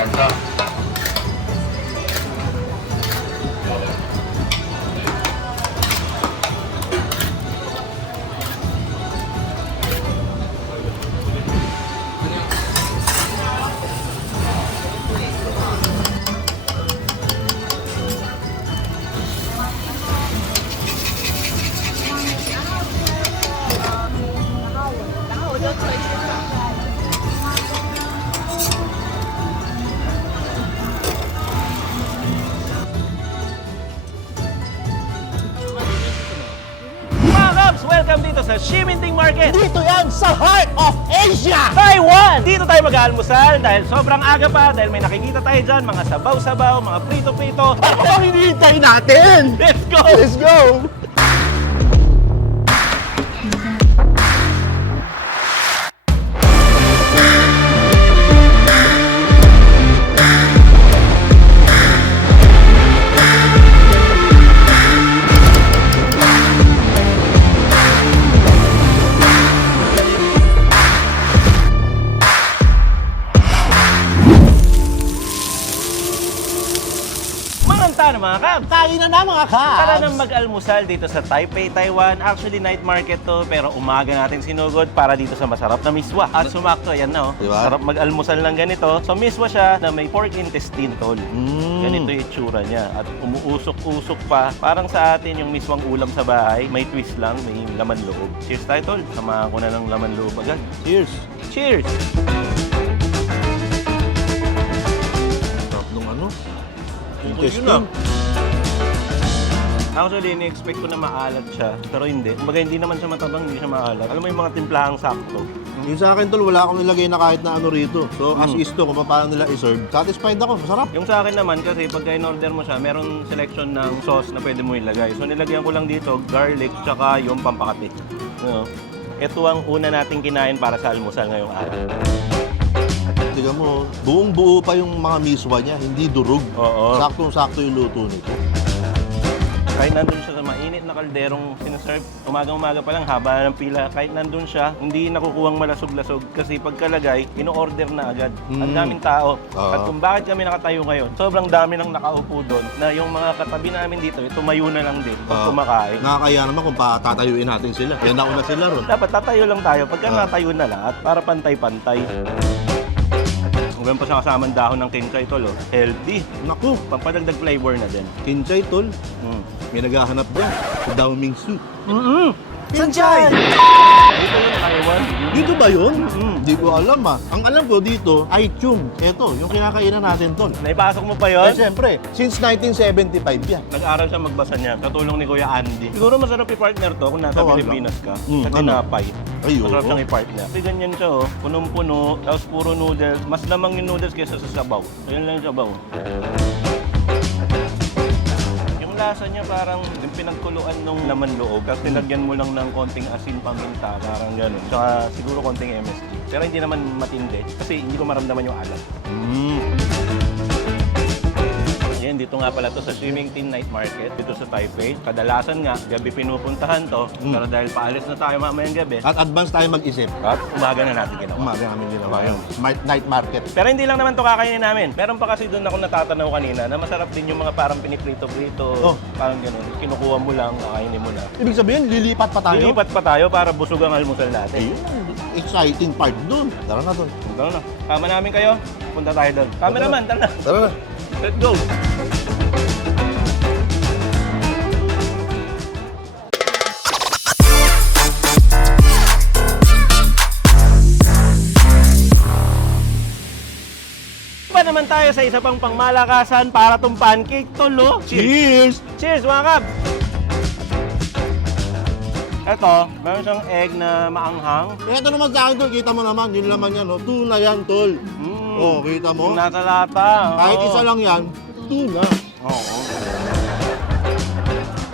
त्यांचा welcome dito sa Shiminting Market, Dito yan sa Heart of Asia! Taiwan! Dito tayo mag-almusal dahil sobrang aga pa dahil may nakikita tayo dyan, mga sabaw-sabaw, mga prito-prito. Ano ang hinihintay natin? Let's go! Let's go! Mga Kabs! Tayo na na mga ka! Tara nang mag-almusal dito sa Taipei, Taiwan. Actually, night market to, pero umaga natin sinugod para dito sa masarap na miswa. At sumakto, yan na oh. Diba? Sarap mag-almusal ng ganito. So, miswa siya na may pork intestine, tol. Mm. Ganito yung itsura niya. At umuusok-usok pa. Parang sa atin yung miswang ulam sa bahay, may twist lang, may laman loob. Cheers tayo, tol. Samahan ko na ng laman loob agad. Cheers! Cheers! Tol, yun. Actually, ini-expect ko na maalat siya, pero hindi. Kumbaga, hindi naman siya matabang, hindi siya maalat. Alam mo yung mga timplahang sakto. Yung sa akin tol, wala akong nilagay na kahit na ano rito. So, as Mm. is to, kung paano nila iserve, satisfied ako. Masarap. Yung sa akin naman, kasi pagka in-order mo siya, meron selection ng sauce na pwede mo ilagay. So, nilagyan ko lang dito, garlic, tsaka yung pampakati. Ano? Ito ang una nating kinain para sa almusal ngayong araw. Tingnan mo, buong buo pa yung mga miswa niya, hindi durog. Oo. Saktong-sakto yung luto nito. Kahit nandun siya sa mainit na kalderong sinaserve, umagang-umaga pa lang, haba ng pila. Kahit nandun siya, hindi nakukuhang malasog-lasog kasi pagkalagay, ino-order na agad. Ang Mm. daming tao. Oo. At kung bakit kami nakatayo ngayon, sobrang dami nang nakaupo doon na yung mga katabi namin dito, tumayo na lang din pag Oo. kumakain. Nakakaya naman kung patatayuin natin sila. Yan nauna sila ron. Dapat tatayo lang tayo pagka Ah. natayo na lahat para pantay-pantay. Hanggang pa siya kasamang dahon ng kinchay tol, oh. Healthy. Naku, Pampadagdag flavor na din. kinchay tol. Mm. May naghahanap dyan. Dao Mingsu. Mm-mm. Kinchay! Dito lang Taiwan. Dito ba yun? Mm. Hindi ko alam ah. Ang alam ko dito ay chung. Ito, yung kinakainan natin tol. Naipasok mo pa Eh, yon? siyempre, since 1975 yan. Nag-aral siya magbasa niya, katulong ni Kuya Andy. Siguro masarap i-partner to kung nasa Oo, Pilipinas ka. Mm, sa ano? tinapay. Ay, oo. Masarap siyang i-partner. Kasi ganyan siya oh, punong-puno, tapos puro noodles. Mas lamang yung noodles kaysa sa sabaw. Ayun lang yung sabaw. Lasa niya parang yung pinagkuluan ng laman loob. Tapos nilagyan mo lang ng konting asin paminta, parang gano'n. Tsaka siguro konting MSG. Pero hindi naman matindi kasi hindi ko maramdaman yung alat. Mm. Yan, dito nga pala to sa Swimming Team Night Market dito sa Taipei. Kadalasan nga, gabi pinupuntahan to. Mm. Pero dahil paalis na tayo mamayang gabi, At advance tayo mag-isip. at umaga na natin ginawa. Umaga namin ginawa yun. Night- Night market. Pero hindi lang naman to kakainin namin. Meron pa kasi doon ako natatanaw kanina na masarap din yung mga parang piniprito-prito. Oh. Parang ganun. Kinukuha mo lang, kakainin mo na. Ibig sabihin, lilipat pa tayo. Lilipat pa tayo para busog ang almusal natin. Ayun, exciting part dun. Tara na dun. Tara na. Kama namin kayo, punta tayo doon. Kama Tara. naman, tara na. Tara na. Let's go! Naman tayo sa isa pang pangmalakasan para tong pancake, tolo. Cheers! Cheers, mga kap! Ito, meron siyang egg na maanghang. Ito naman sa akin tol, kita mo naman, yun laman yan, no? Tuna yan, tol. Mm. Oh, kita mo? Yung nasa lata. Kahit oo. isa lang yan, tuna. Oo.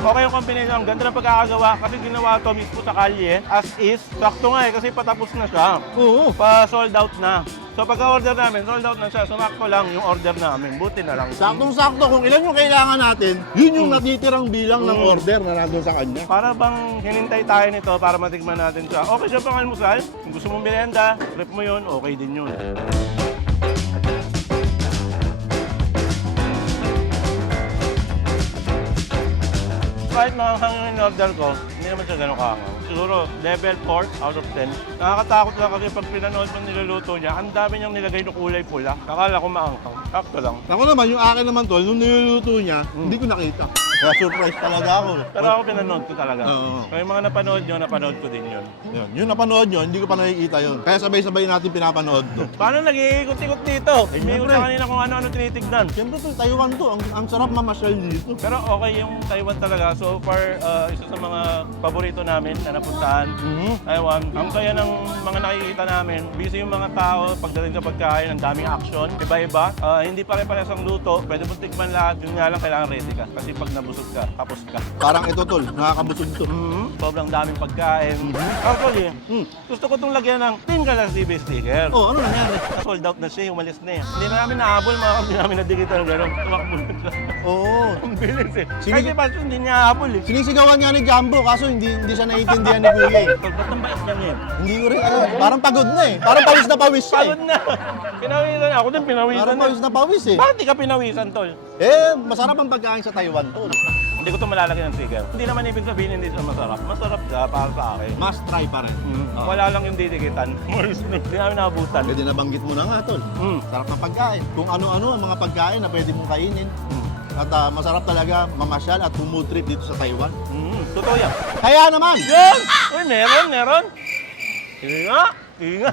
Okay yung combination. Ang ganda ng pagkakagawa kasi ginawa to mismo sa kalye. As is, sakto nga eh kasi patapos na siya. Oo. Pa sold out na. So pagka-order namin, sold out na siya. Sumakto lang yung order namin. Buti na lang. Saktong-sakto, kung ilan yung kailangan natin, yun yung Mm. natitirang bilang ng Mm. order na nandun sa kanya. Para bang hinintay tayo nito para matikman natin siya. Okay siya pang almusal. Kung gusto mong merienda, trip mo yun, okay din yun. Kahit mga in order ko, hindi naman siya ganun kaangaw. Siguro, level 4 out of 10. Nakakatakot lang kasi pag pinanood mo niluluto niya, ang dami niyang nilagay ng kulay pula. Akala ko maangkaw. Sakto lang. Ako naman, yung akin naman tol, nung niluluto niya, hindi ko nakita. Kaya surprise talaga ako. Pero ako pinanood ko talaga. Oo. Kaya yung mga napanood nyo, napanood ko din yun. Yun, yung napanood nyo, hindi ko pa nakikita yun. Kaya sabay-sabay natin pinapanood to. Paano nag-iikot-ikot dito? Hindi ko na kanina kung ano-ano tinitignan. Siyempre tol, Taiwan to. Ang, ang sarap mamasyal dito. Pero okay yung Taiwan talaga. So far, uh, isa sa mga paborito namin na napuntahan. Mhm. Taiwan. Ang kaya ng mga nakikita namin, busy yung mga tao pagdating sa pagkain, ang daming action, iba-iba. Ah, hindi pare-parehas ang luto, pwede mo tikman lahat. Yun nga lang, kailangan ready ka. Kasi pag nabusog ka, tapos ka. Parang ito tol, nakakabusog to. Mhm. Sobrang daming pagkain. Actually, Hmm. gusto ko itong lagyan ng Team Galaxy sticker. Oh, ano nangyari? Sold out na siya, umalis na eh. Hindi na namin nahabol, mga hindi namin nadikitan gano'n. Tumakbo na siya. Oo. Ang bilis eh. Sige. Kasi pa hindi niya habol eh. Sinisigawan nga ni Jumbo, kaso hindi hindi siya naiintindihan ni Kuya eh. Pag ba't ang bayas niya ngayon? Hindi ko rin alam. Parang pagod na eh. Parang pawis na pawis siya eh. Pagod na. Pinawisan ako din, pinawisan Parang na. pawis na pawis eh. Bakit di ka pinawisan, tol? Eh, masarap ang pagkain sa Taiwan tol. Hindi ko ito malalagyan ng trigger. Hindi naman ibig sabihin hindi siya masarap. Masarap siya para sa akin. Must try pa rin. Mm. Oo. Wala lang yung didikitan. Hindi namin naabutan. Pwede nabanggit mo na nga tol. Mm. Sarap ng pagkain. Kung ano-ano ang mga pagkain na pwede mong kainin. Mm. At ah, masarap talaga mamasyal at humood trip dito sa Taiwan. Mm. Totoo yan. Kaya naman, Yan! Uy, meron, meron. Sige nga. Sige nga.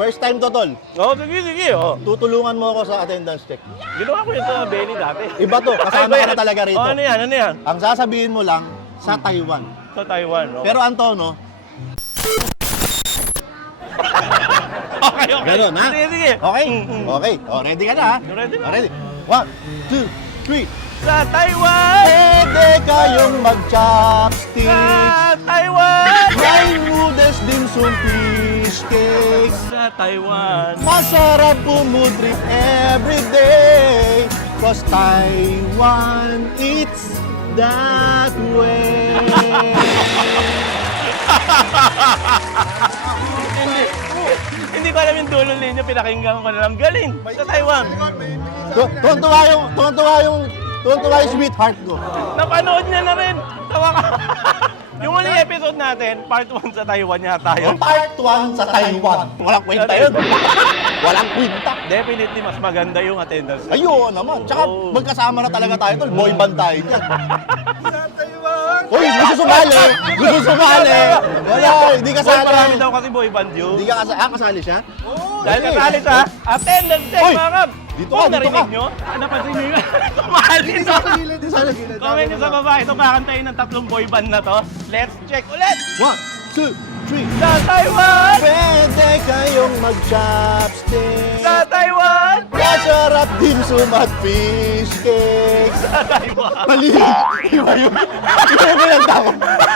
first time to tol, Oo, sige, sige. Oh. tutulungan mo ako sa attendance check. Ginawa ko yun sa Benny dati. Iba to, kasama ka na talaga rito. Oh, ano yan, ano yan? Ang sasabihin mo lang, sa Taiwan. Sa Taiwan, no? Pero ang tono, okay, okay. Ganun, ha? Sige, sige. okay? Mm, mm. Okay. O, ready ka na ha? Ready na. O, ready. One, two, three. Sa Taiwan! Pwede kayong mag-chopsticks. Sa Taiwan! May noodles din sum fish cakes. Sa Taiwan! Masarap pumudrip every day. Cause Taiwan eats that way. hindi, ko alam yung dulo ninyo, pinakinggan ko na lang. Galing! Sa Taiwan! Tu- Tuwan-tuwa yung, tuwan-tuwa yung, tuwan-tuwa yung sweetheart ko. Napanood niya na rin! Tawa ka! yung huling episode natin, part 1 sa Taiwan yata yun. Part 1 sa Taiwan. Walang kwenta yun. Walang kwenta. Definitely, mas maganda yung attendance. Ayun naman. Tsaka magkasama na talaga tayo tol. Boy band tayo dyan. Uy, gusto sumali! Gusto sumali! Wala, hindi Boy, kasali. marami daw kasi boy band yun. Hindi ka kasali. Ah, kasali siya? Dahil Sige. kasali sa attendance check, Hoy! mga kab. Dito ka, dito ka. nyo, ah, napansin nyo yun. Kumali sa Hindi sa gilid. Comment nyo sa baba, ito kakantayin ng tatlong boy band na to. Let's check ulit! One, two, three. Sa Taiwan! Pwede kayong mag-chopsticks. Sa Taiwan! Masarap dim sum at fish cakes. Sa Taiwan! Mali. Iba yun. Iba yung pinagtama.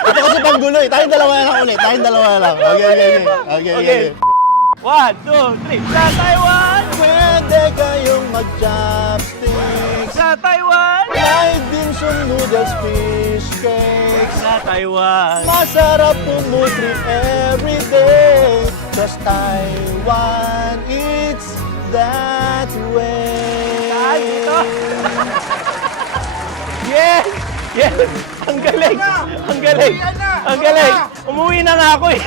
Ito kasi panggulo eh. Tayong dalawa na lang ulit. Tayong dalawa na lang. Okay, okay, okay. Okay, okay. Okay. One, two, three. Sa Taiwan! Pwede kayong mag-chopsticks. Sa Taiwan! May dim sum noodles, fish cakes. Sa Taiwan! Masarap pumutrip every day. Cause Taiwan eats that way. Saan dito? yes! Yes! Ang galing! Ang galing! Ang galing! Umuwi na nga ako eh!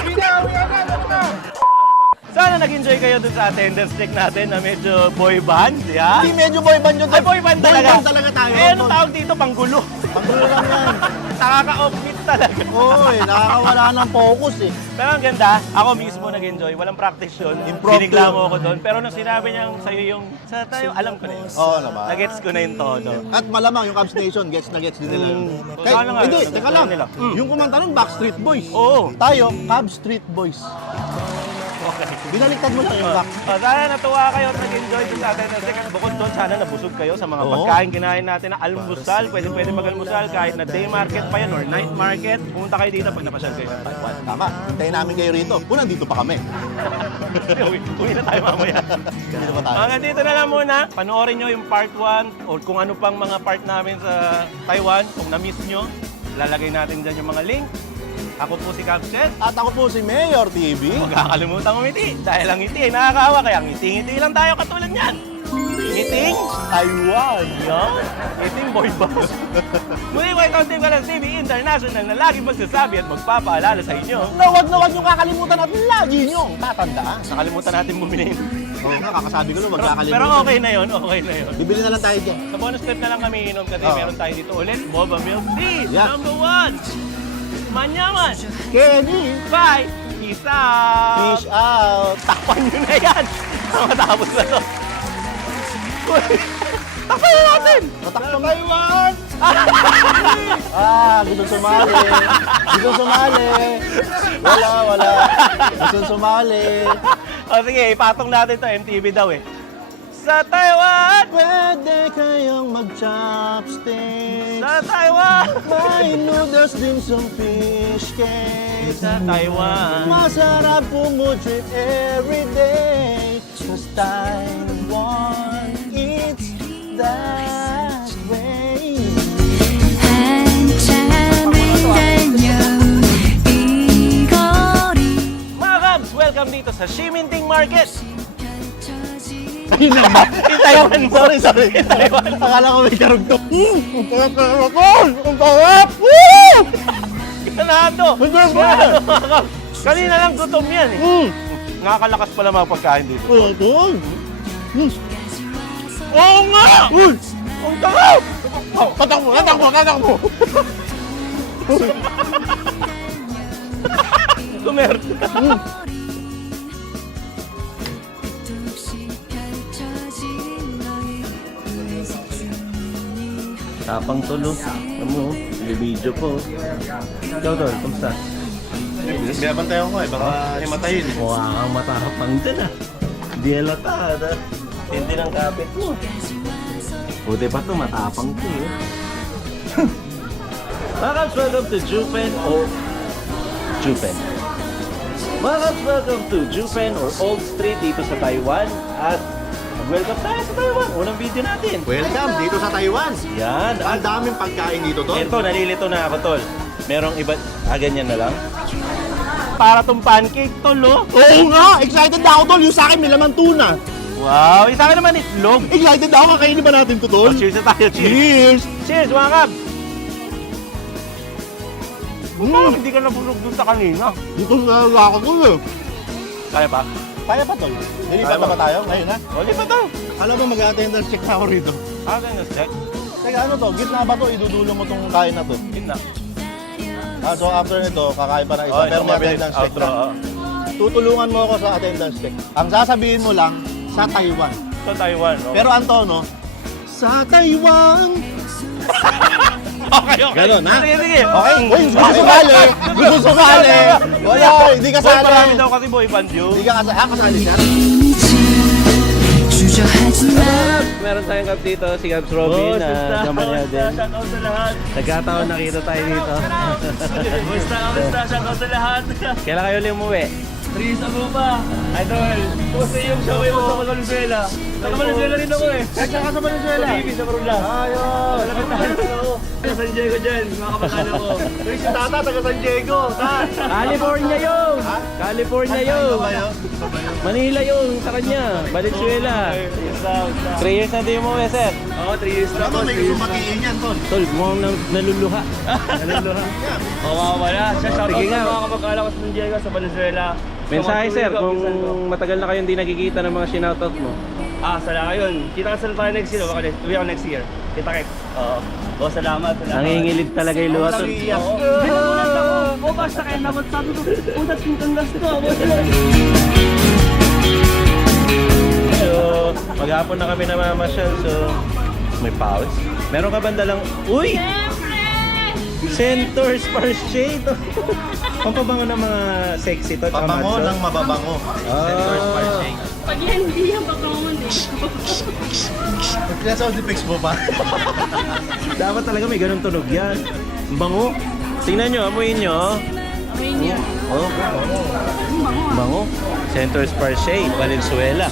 Sana nag-enjoy kayo dun sa attendance check natin na medyo boy band, yeah? Hindi medyo boy band yun. Ay, boy band talaga! Boy band talaga tayo. Eh, anong tawag dito? Panggulo. Panggulo lang yan. Nakaka-off-beat talaga. Oo eh, nakakawala ng focus eh. Pero ang ganda, ako mismo nag-enjoy. Walang practice yun. Impromptu. Binigla mo ako doon. Pero nung sinabi niyang sa'yo yung sa tayo, alam ko na yun. Oo naman. Nagets ko na yung tono. At malamang yung Cubs Nation, gets na gets din nila yun. Mm. Nga, hindi, teka lang. nila. Yung kumanta nun, Backstreet Boys. Oo. Tayo, Cubs Street Boys. Binaliktad mo lang yung back. Oh, sana natuwa kayo at nag-enjoy dun sa atin. Kasi bukod doon, sana nabusog kayo sa mga Oo. pagkain kinain natin na almusal. Pwede pwede mag-almusal kahit na day market pa yan or night market. Pumunta kayo dito pag napasyal kayo ng Taiwan. Tama, hintayin namin kayo rito. Una, dito pa kami. uwi, uwi na tayo mamaya. Dito pa tayo. Hanggang dito na lang muna. Panoorin nyo yung part 1 or kung ano pang mga part namin sa Taiwan. Kung na-miss nyo, lalagay natin dyan yung mga link. Ako po si Capset. At ako po si Mayor TV. Huwag kakalimutan umiti. Dahil ang ngiti ay nakakawa, kaya ngiti-ngiti lang tayo katulad niyan. Ngiting? Taiwan. Yan. Ngiting boy boss. Muli, welcome Team Kalas TV International na lagi magsasabi at magpapaalala sa inyo. Na wag na wag niyong kakalimutan at lagi niyong tatandaan. Nakalimutan natin bumili. Oo nga, kakasabi ko lang, wag Pero, kakalimutan. pero okay na yon, okay na yon. Bibili na lang tayo dyan. Sa bonus step na lang kami inom kasi Oo. meron tayo dito ulit. Boba Milk Tea, Yeah. number one. Manyaman. Kenny, Bye. Peace out. fish out. Takpan nyo na yan. Matapos na to. Takpan na natin. Matakpan Taiwan! ah, gusto sumali. Gusto sumali. Wala, wala. Gusto sumali. O sige, ipatong natin to MTV daw eh. Sa Taiwan! Pwede kayong mag-chopsticks. Sa Taiwan! May noodles din sa fish cake. Sa Taiwan! Masarap pumuchi everyday. Cause Taiwan, it's that way. 한참을 달려 이 거리 Mga Kabs, welcome dito sa Shiminting Market! Ayun na ba? Itaiwan mo. Sorry, sorry. Itaiwan. Akala ko may karugtong. Mm, ang sarap na! Ang sarap! Woo! Ganado! Ang sarap na! Kanina lang gutom yan eh. Mm. Nakakalakas pala mga pagkain dito. Oo, doon. Oo nga! Uy! Ang sarap! Katak mo, katak mo, katak mo! Kumerte ka. Mm. Tapang tulo. Alam mo, video po. Ikaw doon, kumusta? Binabantayan ko eh, baka himatayin eh. Mukha kang matapang dyan ah. Di halata. ah. Hindi ng kapit mo. Buti pa to, matapang to eh. Mga welcome to Jupen or Jupen. Mga welcome to Jupen or Old Street dito sa Taiwan. At welcome tayo sa Taiwan. Unang video natin. Welcome dito sa Taiwan. Yan. Ang daming pagkain dito, tol. Ito, nalilito na ako, tol. Merong iba... Ah, ganyan na lang? Para tong pancake, tol, oh. Oo nga! Excited na ako, tol. Yung sa akin, may laman tuna. Wow, isa ka naman itlog. Excited na ako, kakainin ba natin to, tol? Oh, cheers na tayo, cheers. Cheers! Cheers, mga kab. Mm. Parang hindi ka nabulog dun sa kanina. Dito na ako ko eh. Kaya pa? Kaya pa, tol. Nilipat na ba? tayo? Ngayon na? O, ba to? Alam mo, mag-attendance check na ako rito. Ah, ganyan, check. Teka, ano to? Gitna ba to? Idudulo mo tong kain na to. Yun na. Ah, so after nito, kakain pa ng isa. Oh, pero may attendance check na. oh. Tutulungan mo ako sa attendance check. Ang sasabihin mo lang, sa Taiwan. Ito, Taiwan. oh. Pero ang tono, sa Taiwan. Okay, okay. Ganun, ha? Sige, sige. Okay. Uy, susukali! Susukali! Wala, hindi ka Boy, marami sali. daw kasi boy band yun. Hindi ka kasali. Ah, kasali siya? Meron tayong kap dito, si Gabs Robin oh, ah, na kasama niya din. Shout out sa lahat. Nagkataon nakita tayo dito. Kamusta, kamusta, shout sa lahat. Kailan kayo ulit umuwi? Tris, ano ba? Idol, kumusta yung show mo sa Valenzuela? Sa Valenzuela rin ako eh. At saka sa Venezuela. Sa TV, sa! Malapit tayo. Sa San Diego dyan, mga kapatid ko. Tris, yung tata, taga San Diego. California yun! California yun! Manila yun sa kanya, Valenzuela. Three years na din mo, sir. Oo, 3 years na Ano, may gusto matiin yan, tol. Tol, mukhang nang, naluluha. naluluha. Oo, nga wala. Siya, shoutout Sige nga. sa mga kamag-anak ko sa San Diego, sa Valenzuela. Mensahe, sir, kung matagal na kayo hindi nakikita ng mga sinoutout mo. Ah, salamat yun. Kita ka sa tayo next year. Baka uwi ako next year. Kita kit. Oo. Oo, salamat. salamat. Nangingilid talaga yung luha, tol. Nangiiyak. Binamulat ako. O, basta kaya naman sabi ko, utat yung tanggas to. So, maghapon na kami namamasyal, so may pawis. Meron ka ba dalang... Uy! Center Sparse Shade. Pampabango ng mga sexy to. tsaka Pabango macho. ng mababango. Center Spark Ah, Shake. Pag yan, hindi yan pabangon eh. Kaya sound effects mo pa. dapat talaga may ganun tunog yan. Ang Bango. Tingnan nyo, amuin nyo. Amoy niya. Oh, Ang bango ah. bango. Center Sparse Shade, Valenzuela.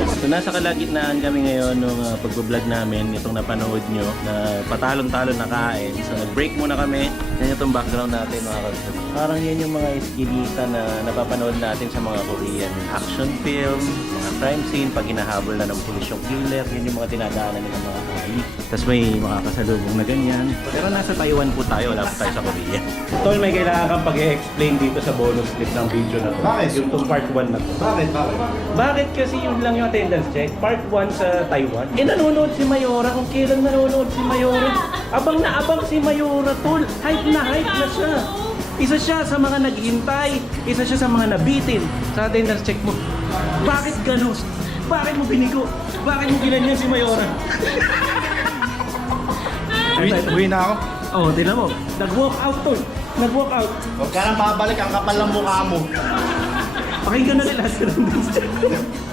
So nasa kalagitnaan kami ngayon nung uh, pagbablog namin, itong napanood nyo na patalon-talon na kain. So nag-break muna kami. Yan itong background natin mga kapatid. Parang yan yung mga iskilita na napapanood natin sa mga Korean action film, mga crime scene, pag hinahabol na ng pulis yung killer, yun yung mga dinadaanan ng mga kahit. Tapos may makakasalubong na ganyan. Pero nasa Taiwan po tayo, wala po tayo sa Korea. Tol, may kailangan kang pag-explain dito sa bonus clip ng video na to. Bakit? Yung tong part 1 na to. Bakit? Bakit? Bakit kasi yun lang yung attendance check? Part 1 sa Taiwan. Eh nanonood si Mayora kung kailan nanonood si Mayora. Abang na abang si Mayora, tol. Hype na hype na siya. Isa siya sa mga naghihintay. Isa siya sa mga nabitin sa attendance check mo. Bakit ganos? Bakit mo binigo? Bakit mo ginanyan si Mayora? Uwi, uwi na ako. Oh, tinan mo. Nag-walk out, tol. Nag-walk out. Huwag ka nang babalik, ang kapal ng mukha mo. Pakinggan na nila attendance check.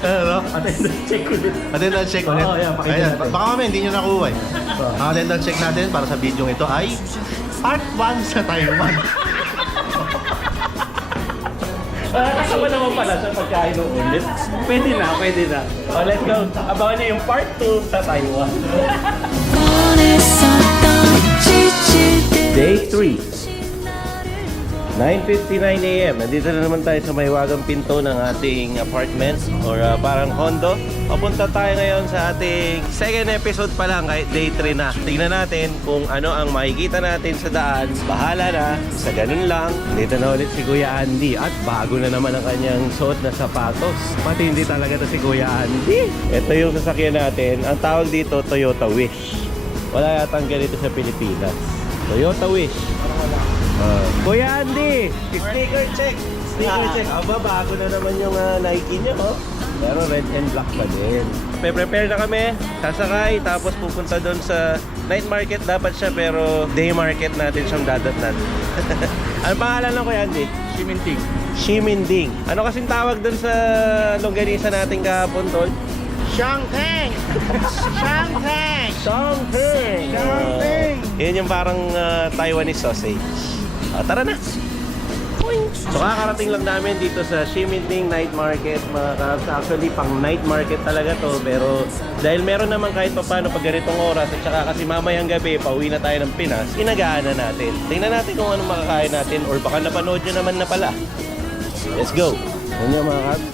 Ano? Attendance check ulit. Attendance check ulit. Oo, yeah, pakinggan Ayan, natin. Baka mamaya hindi nyo nakuha eh. Oo. Ang check natin para sa video ito ay part 1 sa Taiwan. Ah, kasama naman pala sa pagkain ng ulit. Pwede na, pwede na. Oh, let's go. Abangan niyo yung part 2 sa Taiwan. Day 3. 9.59 a.m. Nandito na naman tayo sa may wagang pinto ng ating apartment or ah, parang condo. Papunta tayo ngayon sa ating second episode pa lang kahit day 3 na. Tingnan natin kung ano ang makikita natin sa daan. Bahala na. Sa ganun lang. Dito na ulit si Kuya Andy at bago na naman ang kanyang suot na sapatos. Pati hindi talaga to si Kuya Andy. Ito yung sasakyan natin. Ang tawag dito Toyota Wish. Wala yatang ganito sa Pilipinas. Toyota Wish. Ah. Kuya Andy, sticker check. Sticker check. Aba, bago na naman yung ah, Nike niya, oh. Pero red and black pa din. Pre-prepare na kami, sasakay, tapos pupunta doon sa night market dapat siya, pero day market natin siyang dadatnan. ano pangalan lang Kuya Andy? Shiminding. Shiminding. Ano kasing tawag doon sa longganisa natin kahapon, Tol? Shanghai! Shanghai! Shanghai! Shanghai! Yan yung parang ah, Taiwanese sausage. Ah, tara na! So kakarating lang namin dito sa Shiminding Night Market mga kabs. Actually pang night market talaga to pero dahil meron naman kahit pa paano pag ganitong oras at saka kasi mamayang gabi pauwi na tayo ng Pinas, inagaan na natin. Tingnan natin kung anong makakain natin or baka napanood nyo naman na pala. Let's go! Ano mga kabs?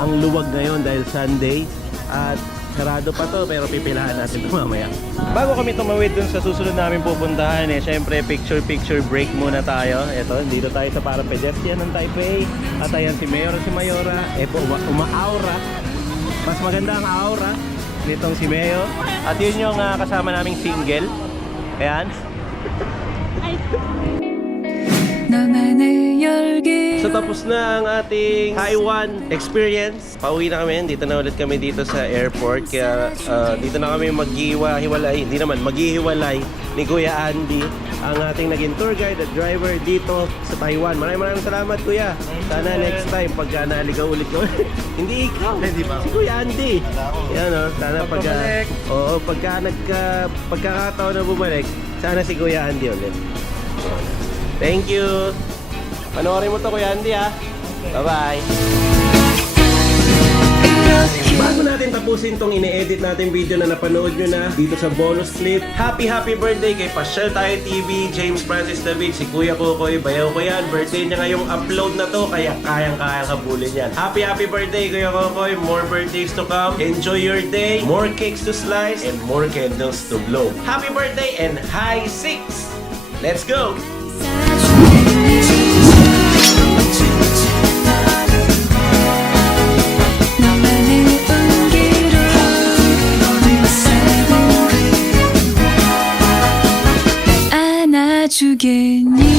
Ang luwag ngayon dahil Sunday at sarado pa to pero pipilahan natin ito mamaya. Bago kami tumawid dun sa susunod namin pupuntahan eh, syempre picture picture break muna tayo. Ito, dito tayo sa parang pedestrian ng Taipei. At ayan si Mayor si Mayora. Epo, uma- uma-aura. Mas maganda ang aura nitong si Mayor. At yun yung ah, kasama naming single. Ayan. 너만의 열기 So tapos na ang ating Taiwan experience. Pauwi na kami. Dito na ulit kami dito sa airport. Kaya ah, dito na kami maghiwa-hiwalay. Hindi naman, maghihiwalay ni Kuya Andy ang ating naging tour guide at driver dito sa Taiwan. Maraming maraming salamat Kuya. Sana next time pagka naligaw ulit ko. Hindi ikaw. Hindi ba? Si Kuya Andy. ako. Yan o. Sana pagka... Oo, pagka nagka... Pagkakataon na bumalik, sana si Kuya Andy ulit. Thank you. Panoorin mo to Kuya Andy ha. Bye-bye. Bago natin tapusin tong ine-edit natin video na napanood nyo na dito sa bonus clip, happy happy birthday kay Pasyal Tayo TV, James Francis David, si Kuya Kokoy, bayaw ko yan. Birthday niya ngayong upload na to, kaya kayang-kayang habulin yan. Happy happy birthday Kuya Kokoy, more birthdays to come. Enjoy your day, more cakes to slice, and more candles to blow. Happy birthday and high six! Let's go! 주겠니